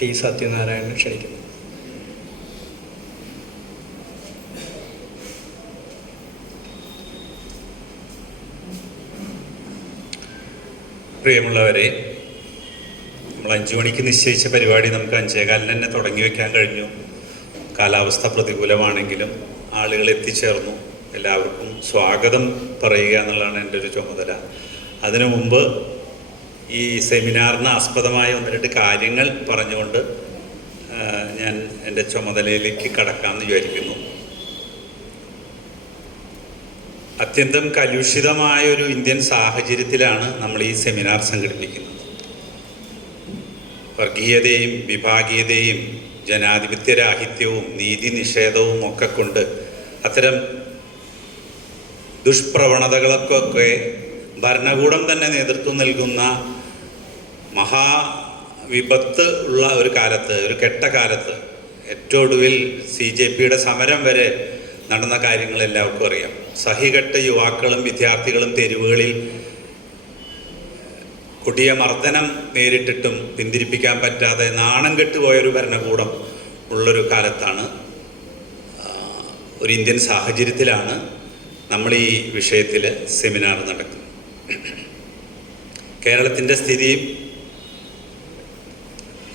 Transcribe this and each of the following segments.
T Sathyanarayanan ക്ഷണിക്കുന്നു. പ്രിയമുള്ളവരെ, നമ്മൾ 5 മണിക്ക് നിശ്ചയിച്ച പരിപാടി നമുക്ക് 5:15 തന്നെ തുടങ്ങി വയ്ക്കാൻ കഴിഞ്ഞു. കാലാവസ്ഥ പ്രതികൂലമാണെങ്കിലും ആളുകൾ എത്തിച്ചേർന്നു. എല്ലാവർക്കും സ്വാഗതം പറയുക എന്നുള്ളതാണ് എൻ്റെ ഒരു ചുമതല. അതിനു മുമ്പ് ഈ സെമിനാറിന് ആസ്പദമായ 1-2 കാര്യങ്ങൾ പറഞ്ഞുകൊണ്ട് ഞാൻ എൻ്റെ ചുമതലയിലേക്ക് കടക്കാമെന്ന് വിചാരിക്കുന്നു. അത്യന്തം കലുഷിതമായ ഒരു ഇന്ത്യൻ സാഹചര്യത്തിലാണ് നമ്മൾ ഈ സെമിനാർ സംഘടിപ്പിക്കുന്നത്. വർഗീയതയും വിഭാഗീയതയും ജനാധിപത്യരാഹിത്യവും നീതി നിഷേധവും ഒക്കെ കൊണ്ട് അത്തരം ദുഷ്പ്രവണതകൾക്കൊക്കെ ഭരണകൂടം തന്നെ നേതൃത്വം നൽകുന്ന മഹാവിപത്ത് ഉള്ള ഒരു കാലത്ത്, ഒരു കെട്ട കാലത്ത്, ഏറ്റവും ഒടുവിൽ CJPയുടെ സമരം വരെ നടന്ന കാര്യങ്ങൾ എല്ലാവർക്കും അറിയാം. സഹികെട്ട യുവാക്കളും വിദ്യാർത്ഥികളും തെരുവുകളിൽ കൊടിയ മർദ്ദനം നേരിട്ടിട്ടും പിന്തിരിപ്പിക്കാൻ പറ്റാതെ നാണം കെട്ടുപോയൊരു ഭരണകൂടം ഉള്ളൊരു കാലത്താണ്, ഒരു ഇന്ത്യൻ സാഹചര്യത്തിലാണ് നമ്മൾ ഈ വിഷയത്തിൽ സെമിനാർ നടക്കുന്നത്. കേരളത്തിൻ്റെ സ്ഥിതിയും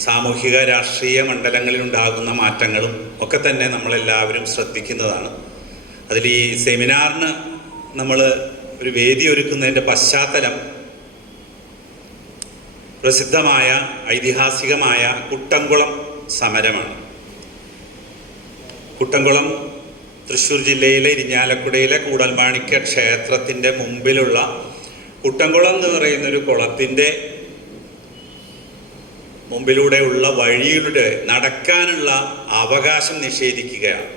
സാമൂഹിക രാഷ്ട്രീയ മണ്ഡലങ്ങളിലുണ്ടാകുന്ന മാറ്റങ്ങളും ഒക്കെ തന്നെ നമ്മളെല്ലാവരും ശ്രദ്ധിക്കുന്നതാണ്. അതിൽ ഈ സെമിനാറിന് നമ്മൾ ഒരു വേദി ഒരുക്കുന്നതിൻ്റെ പശ്ചാത്തലം പ്രസിദ്ധമായ ഐതിഹാസികമായ കുട്ടംകുളം സമരമാണ്. കുട്ടംകുളം തൃശ്ശൂർ ജില്ലയിലെ ഇരിഞ്ഞാലക്കുടയിലെ കൂടൽമാണിക്യ ക്ഷേത്രത്തിൻ്റെ മുമ്പിലുള്ള കുട്ടംകുളം എന്ന് പറയുന്നൊരു കുളത്തിൻ്റെ മുമ്പിലൂടെയുള്ള വഴിയുടെ നടക്കാനുള്ള അവകാശം നിഷേധിക്കുകയാണ്.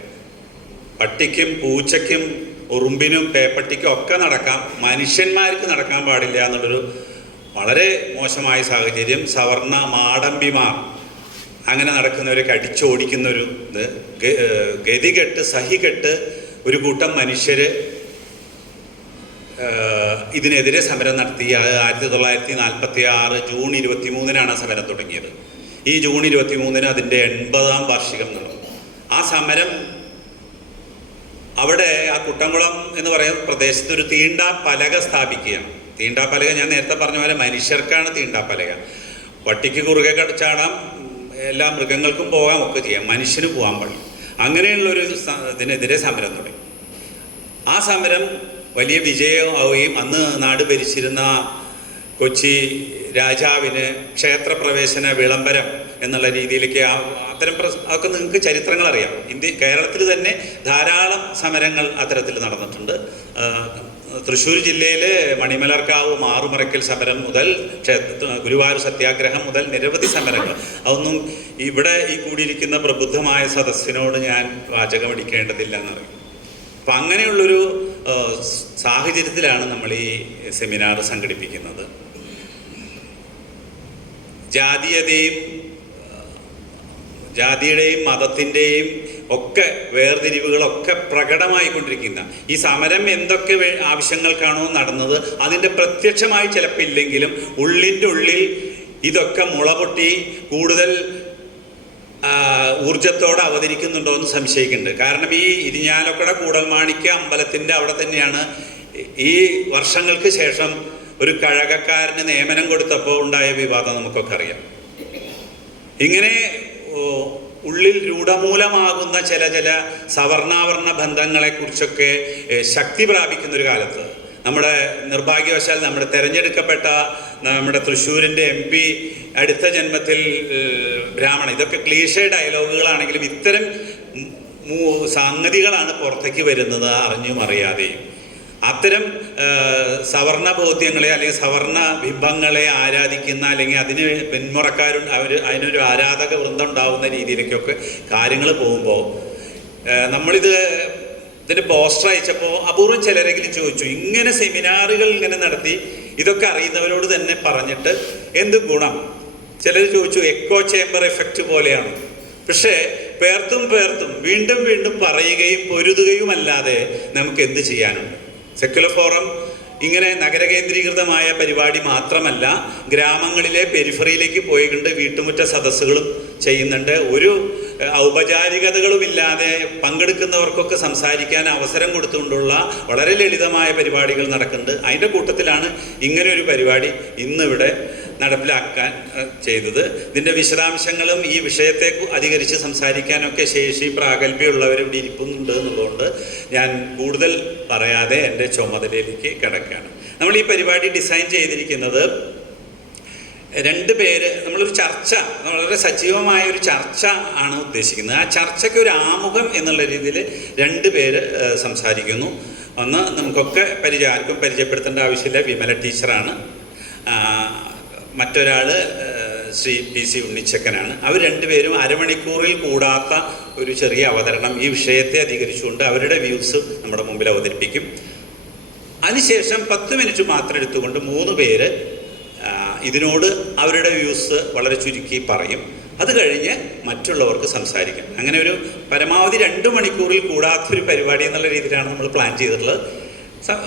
പട്ടിക്കും പൂച്ചയ്ക്കും ഉറുമ്പിനും പേപ്പട്ടിക്കും ഒക്കെ നടക്കാം, മനുഷ്യന്മാർക്ക് നടക്കാൻ പാടില്ല എന്നുള്ളൊരു വളരെ മോശമായ സാഹചര്യം. സവർണ മാടമ്പിമാർ അങ്ങനെ നടക്കുന്നവരൊക്കെ അടിച്ചോടിക്കുന്നൊരു ഇത്, ഗതികെട്ട് സഹികെട്ട് ഒരു കൂട്ടം മനുഷ്യർ ഇതിനെതിരെ സമരം നടത്തി. 1946 ജൂൺ 23 സമരം തുടങ്ങിയത്. ഈ ജൂൺ 23 അതിൻ്റെ 80ാം വാർഷികം നടന്നു. ആ സമരം അവിടെ ആ കുട്ടംകുളം എന്ന് പറയുന്ന പ്രദേശത്ത് ഒരു തീണ്ടാപ്പലക സ്ഥാപിക്കുകയാണ്. തീണ്ടാപ്പലക ഞാൻ നേരത്തെ പറഞ്ഞ പോലെ മനുഷ്യർക്കാണ് തീണ്ടാപ്പലക. പട്ടിക്ക് കുറുകെ ചാടാം, എല്ലാ മൃഗങ്ങൾക്കും പോകാം, ഒക്കെ ചെയ്യാം, മനുഷ്യന് പോകാൻ പാടില്ല. അങ്ങനെയുള്ളൊരു ഇതിനെതിരെ സമരം തുടങ്ങി. ആ സമരം വലിയ വിജയമാവുകയും അന്ന് നാട് ഭരിച്ചിരുന്ന കൊച്ചി രാജാവിന് ക്ഷേത്രപ്രവേശന വിളംബരം എന്നുള്ള രീതിയിലേക്ക് അത്തരം അതൊക്കെ നിങ്ങൾക്ക് ചരിത്രങ്ങൾ അറിയാം. കേരളത്തിൽ തന്നെ ധാരാളം സമരങ്ങൾ അത്തരത്തിൽ നടന്നിട്ടുണ്ട്. തൃശ്ശൂർ ജില്ലയിലെ മണിമലർക്കാവ് മാറുമറയ്ക്കൽ സമരം മുതൽ ഗുരുവായൂർ സത്യാഗ്രഹം മുതൽ നിരവധി സമരങ്ങൾ. അതൊന്നും ഇവിടെ ഈ കൂടിയിരിക്കുന്ന പ്രബുദ്ധമായ സദസ്സിനോട് ഞാൻ വാചകമടിക്കേണ്ടതില്ല എന്നറിയും. അപ്പം അങ്ങനെയുള്ളൊരു സാഹചര്യത്തിലാണ് നമ്മൾ ഈ സെമിനാർ സംഘടിപ്പിക്കുന്നത്. ജാതിയുടെയും മതത്തിൻ്റെയും ഒക്കെ വേർതിരിവുകളൊക്കെ പ്രകടമായിക്കൊണ്ടിരിക്കുന്ന ഈ സമരം എന്തൊക്കെ ആവശ്യങ്ങൾക്കാണോ നടന്നത് അതിൻ്റെ പ്രത്യക്ഷമായി ചിലപ്പോൾ ഇല്ലെങ്കിലും ഉള്ളിൻ്റെ ഉള്ളിൽ ഇതൊക്കെ മുളപൊട്ടി കൂടുതൽ ഊർജത്തോടെ അവതരിക്കുന്നുണ്ടോ എന്ന് സംശയിക്കുന്നുണ്ട്. കാരണം ഈ ഇരിഞ്ഞാലക്കുട കൂടൽമാണിക്യ അമ്പലത്തിൻ്റെ അവിടെ തന്നെയാണ് ഈ വർഷങ്ങൾക്ക് ശേഷം ഒരു കഴകക്കാരന് നിയമനം കൊടുത്തപ്പോൾ ഉണ്ടായ വിവാദം നമുക്കൊക്കെ അറിയാം. ഇങ്ങനെ ഉള്ളിൽ രൂഢമൂലമാകുന്ന ചില സവർണാവർണ ബന്ധങ്ങളെക്കുറിച്ചൊക്കെ ശക്തി പ്രാപിക്കുന്നൊരു കാലത്ത് നമ്മുടെ നിർഭാഗ്യവശാൽ നമ്മുടെ തിരഞ്ഞെടുക്കപ്പെട്ട നമ്മുടെ തൃശ്ശൂരിൻ്റെ MP അടുത്ത ജന്മത്തിൽ ബ്രാഹ്മണ, ഇതൊക്കെ ക്ലീഷേ ഡയലോഗുകളാണെങ്കിലും ഇത്തരം സംഗതികളാണ് പുറത്തേക്ക് വരുന്നത് അറിഞ്ഞും അറിയാതെയും. അത്തരം സവർണ ബോധ്യങ്ങളെ അല്ലെങ്കിൽ സവർണ ബിംബങ്ങളെ ആരാധിക്കുന്ന അല്ലെങ്കിൽ അതിന് പിന്മുറക്കാരും അതിനൊരു ആരാധക വൃന്ദം ഉണ്ടാവുന്ന രീതിയിലേക്കൊക്കെ കാര്യങ്ങൾ പോകുമ്പോൾ ഇതിൻ്റെ പോസ്റ്റർ അയച്ചപ്പോൾ അപൂർവം ചിലരെങ്കിലും ചോദിച്ചു, ഇങ്ങനെ സെമിനാറുകൾ ഇങ്ങനെ നടത്തി ഇതൊക്കെ അറിയുന്നവരോട് തന്നെ പറഞ്ഞിട്ട് എന്ത് ഗുണം? ചിലർ ചോദിച്ചു, എക്കോ ചേംബർ എഫക്റ്റ് പോലെയാണ്. പക്ഷേ പേർത്തും വീണ്ടും പറയുകയും പൊരുതുകയുമല്ലാതെ നമുക്ക് എന്ത് ചെയ്യാനുണ്ട്? സെക്യുലർ ഫോറം ഇങ്ങനെ നഗരകേന്ദ്രീകൃതമായ പരിപാടി മാത്രമല്ല, ഗ്രാമങ്ങളിലെ പെരിഫറിയിലേക്ക് പോയിക്കൊണ്ട് വീട്ടുമുറ്റ സദസ്സുകളും ചെയ്യുന്നുണ്ട്. ഒരു ഔപചാരികതകളുമില്ലാതെ പങ്കെടുക്കുന്നവർക്കൊക്കെ സംസാരിക്കാൻ അവസരം കൊടുത്തുകൊണ്ടുള്ള വളരെ ലളിതമായ പരിപാടികൾ നടക്കുന്നുണ്ട്. അതിൻ്റെ കൂട്ടത്തിലാണ് ഇങ്ങനെ ഒരു പരിപാടി ഇന്നിവിടെ നടപ്പിലാക്കാൻ ചെയ്തത്. ഇതിൻ്റെ വിശദാംശങ്ങളും ഈ വിഷയത്തെ അധികരിച്ച് സംസാരിക്കാനൊക്കെ ശേഷി പ്രാഗൽഭ്യമുള്ളവരിവിടെ ഇരിക്കുന്നുണ്ട് എന്നുള്ളതുകൊണ്ട് ഞാൻ കൂടുതൽ പറയാതെ എൻ്റെ ചുമതലയിലേക്ക് കിടക്കുകയാണ്. നമ്മൾ ഈ പരിപാടി ഡിസൈൻ ചെയ്തിരിക്കുന്നത് രണ്ട് പേര്, നമ്മളൊരു ചർച്ച, വളരെ സജീവമായ ഒരു ചർച്ച ആണ് ഉദ്ദേശിക്കുന്നത്. ആ ചർച്ചയ്ക്ക് ഒരു ആമുഖം എന്നുള്ള രീതിയിൽ രണ്ട് പേര് സംസാരിക്കുന്നു. ഒന്ന് നമുക്കൊക്കെ ആർക്കും പരിചയപ്പെടുത്തേണ്ട ആവശ്യമില്ല, വിമല ടീച്ചറാണ്. മറ്റൊരാൾ ശ്രീ PC ഉണ്ണിച്ചക്കനാണ്. അവർ രണ്ടുപേരും അരമണിക്കൂറിൽ കൂടാത്ത ഒരു ചെറിയ അവതരണം ഈ വിഷയത്തെ അധികരിച്ചുകൊണ്ട് അവരുടെ വ്യൂസ് നമ്മുടെ മുമ്പിൽ അവതരിപ്പിക്കും. അതിനുശേഷം 10 മിനിറ്റ് മാത്രം എടുത്തുകൊണ്ട് 3 പേര് ഇതിനോട് അവരുടെ വ്യൂസ് വളരെ ചുരുക്കി പറയും. അത് കഴിഞ്ഞ് മറ്റുള്ളവർക്ക് സംസാരിക്കാം. അങ്ങനെ ഒരു പരമാവധി 2 മണിക്കൂറിൽ കൂടാത്തൊരു പരിപാടി എന്നുള്ള രീതിയിലാണ് നമ്മൾ പ്ലാൻ ചെയ്തിട്ടുള്ളത്.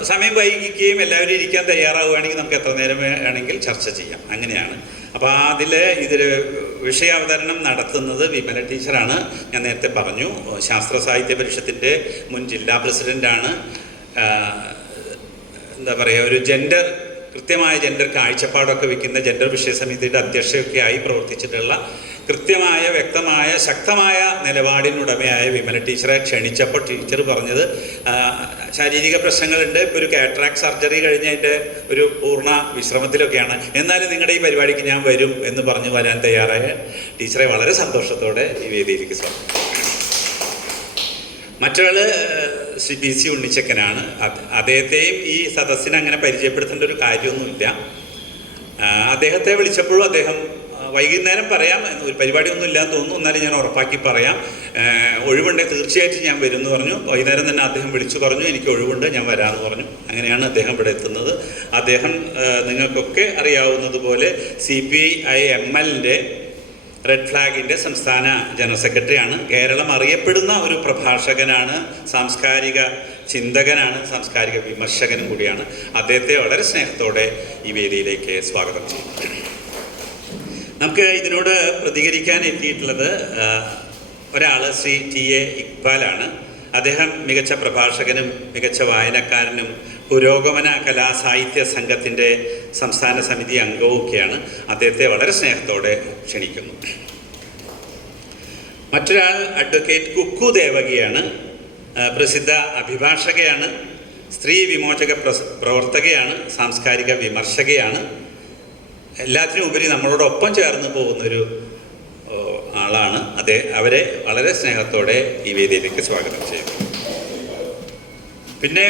സമയം വൈകിക്കുകയും എല്ലാവരും ഇരിക്കാൻ തയ്യാറാവുകയാണെങ്കിൽ നമുക്ക് എത്ര നേരം വേണമെങ്കിൽ ചർച്ച ചെയ്യാം. അങ്ങനെയാണ്. അപ്പോൾ ഇതിൽ വിഷയാവതരണം നടത്തുന്നത് വിമല ടീച്ചറാണ്. ഞാൻ നേരത്തെ പറഞ്ഞു, ശാസ്ത്ര സാഹിത്യ പരിഷത്തിൻ്റെ മുൻ ജില്ലാ പ്രസിഡൻ്റാണ്. എന്താ പറയുക, ഒരു കൃത്യമായ ജെൻഡർ കാഴ്ചപ്പാടൊക്കെ വയ്ക്കുന്ന ജെൻഡർ വിഷയ സമിതിയുടെ അധ്യക്ഷയൊക്കെ ആയി പ്രവർത്തിച്ചിട്ടുള്ള കൃത്യമായ, വ്യക്തമായ, ശക്തമായ നിലപാടിനുടമയായ വിമല ടീച്ചറെ ക്ഷണിച്ചപ്പോൾ ടീച്ചർ പറഞ്ഞത് ശാരീരിക പ്രശ്നങ്ങളുണ്ട്, ഇപ്പോൾ ഒരു കാറ്ററാക്ട് സർജറി കഴിഞ്ഞ് അതിൻ്റെ ഒരു പൂർണ്ണ വിശ്രമത്തിലൊക്കെയാണ്, എന്നാലും നിങ്ങളുടെ ഈ പരിപാടിക്ക് ഞാൻ വരും എന്ന് പറഞ്ഞ് വരാൻ തയ്യാറായ ടീച്ചറെ വളരെ സന്തോഷത്തോടെ ഈ വേദിയിലേക്ക് സ്വാഗതം. മറ്റൊരാൾ ശ്രീ PC ഉണ്ണിച്ചക്കനാണ്. അദ്ദേഹത്തെയും ഈ സദസ്സിനെ അങ്ങനെ പരിചയപ്പെടുത്തേണ്ട ഒരു കാര്യമൊന്നുമില്ല. അദ്ദേഹത്തെ വിളിച്ചപ്പോഴും അദ്ദേഹം വൈകുന്നേരം പറയാം, ഒരു പരിപാടിയൊന്നും ഇല്ലാന്ന് തോന്നുന്നു, എന്നാലും ഞാൻ ഉറപ്പാക്കി പറയാം, ഒഴിവുണ്ടെങ്കിൽ തീർച്ചയായിട്ടും ഞാൻ വരും എന്ന് പറഞ്ഞു. വൈകുന്നേരം തന്നെ അദ്ദേഹം വിളിച്ചു പറഞ്ഞു എനിക്ക് ഒഴിവുണ്ട്, ഞാൻ വരാമെന്ന് പറഞ്ഞു. അങ്ങനെയാണ് അദ്ദേഹം ഇവിടെ എത്തുന്നത്. അദ്ദേഹം നിങ്ങൾക്കൊക്കെ അറിയാവുന്നതുപോലെ CPI-MLൻ്റെ റെഡ് ഫ്ലാഗിൻ്റെ സംസ്ഥാന ജനറൽ സെക്രട്ടറിയാണ്. കേരളം അറിയപ്പെടുന്ന ഒരു പ്രഭാഷകനാണ്, സാംസ്കാരിക ചിന്തകനാണ്, സാംസ്കാരിക വിമർശകനും കൂടിയാണ്. അദ്ദേഹത്തെ വളരെ സ്നേഹത്തോടെ ഈ വേദിയിലേക്ക് സ്വാഗതം ചെയ്യും. നമുക്ക് ഇതിനോട് പ്രതികരിക്കാൻ എത്തിയിട്ടുള്ളത് ഒരാൾ ശ്രീ TA ഇക്ബാലാണ്. അദ്ദേഹം മികച്ച പ്രഭാഷകനും മികച്ച വായനക്കാരനും പുരോഗമന കലാസാഹിത്യ സംഘത്തിൻ്റെ സംസ്ഥാന സമിതി അംഗവുമൊക്കെയാണ്. അദ്ദേഹത്തെ വളരെ സ്നേഹത്തോടെ ക്ഷണിക്കുന്നു. മറ്റൊരാൾ അഡ്വക്കേറ്റ് കുക്കു ദേവകിയാണ്. പ്രസിദ്ധ അഭിഭാഷകയാണ്, സ്ത്രീ വിമോചക പ്രവർത്തകയാണ്, സാംസ്കാരിക വിമർശകയാണ്. എല്ലാത്തിനും ഉപരി നമ്മളോടൊപ്പം ചേർന്ന് പോകുന്നൊരു ആളാണ്. അവരെ വളരെ സ്നേഹത്തോടെ ഈ വേദിയിലേക്ക് സ്വാഗതം ചെയ്യുന്നു. പിന്നെ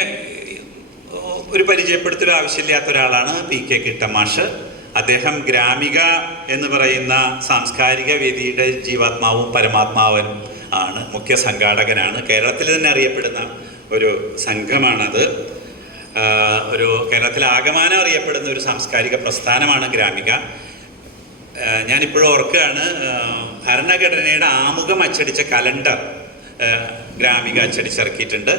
ഒരു പരിചയപ്പെടുത്തൽ ആവശ്യമില്ലാത്ത ഒരാളാണ് PK കിട്ടമാഷ്. അദ്ദേഹം ഗ്രാമിക എന്ന് പറയുന്ന സാംസ്കാരിക വേദിയുടെ ജീവാത്മാവും പരമാത്മാവൻ ആണ്, മുഖ്യ സംഘാടകനാണ്. കേരളത്തിൽ തന്നെ അറിയപ്പെടുന്ന ഒരു സംഘമാണത്. കേരളത്തിൽ ആകമാനം അറിയപ്പെടുന്ന ഒരു സാംസ്കാരിക പ്രസ്ഥാനമാണ് ഗ്രാമിക. ഞാനിപ്പോഴും ഓർക്കുകയാണ്, ഭരണഘടനയുടെ ആമുഖം അച്ചടിച്ച കലണ്ടർ ഗ്രാമിക അച്ചടിച്ചിറക്കിയിട്ടുണ്ട്.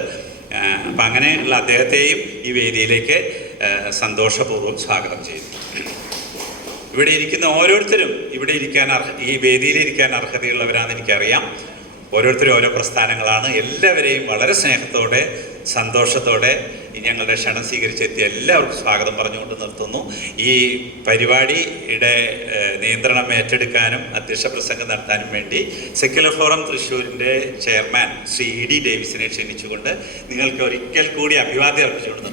അപ്പം അങ്ങനെയുള്ള അദ്ദേഹത്തെയും ഈ വേദിയിലേക്ക് സന്തോഷപൂർവ്വം സ്വാഗതം ചെയ്യുന്നു. ഇവിടെ ഇരിക്കുന്ന ഓരോരുത്തരും ഈ വേദിയിലിരിക്കാൻ അർഹതയുള്ളവരാണെന്ന് എനിക്കറിയാം. ഓരോരുത്തരും ഓരോ പ്രസ്ഥാനങ്ങളാണ്. എല്ലാവരെയും വളരെ സ്നേഹത്തോടെ സന്തോഷത്തോടെ ഞങ്ങളുടെ ക്ഷണം സ്വീകരിച്ചെത്തിയ എല്ലാവർക്കും സ്വാഗതം പറഞ്ഞുകൊണ്ട് നിർത്തുന്നു. ഈ പരിപാടിയുടെ നിയന്ത്രണം ഏറ്റെടുക്കാനും അധ്യക്ഷ പ്രസംഗം നടത്താനും വേണ്ടി സെക്യുലർ ഫോറം തൃശ്ശൂരിൻ്റെ ചെയർമാൻ ശ്രീ ED ഡേവിസിനെ ക്ഷണിച്ചുകൊണ്ട് നിങ്ങൾക്ക് ഒരിക്കൽ കൂടി അഭിവാദ്യം അർപ്പിച്ചുകൊണ്ട്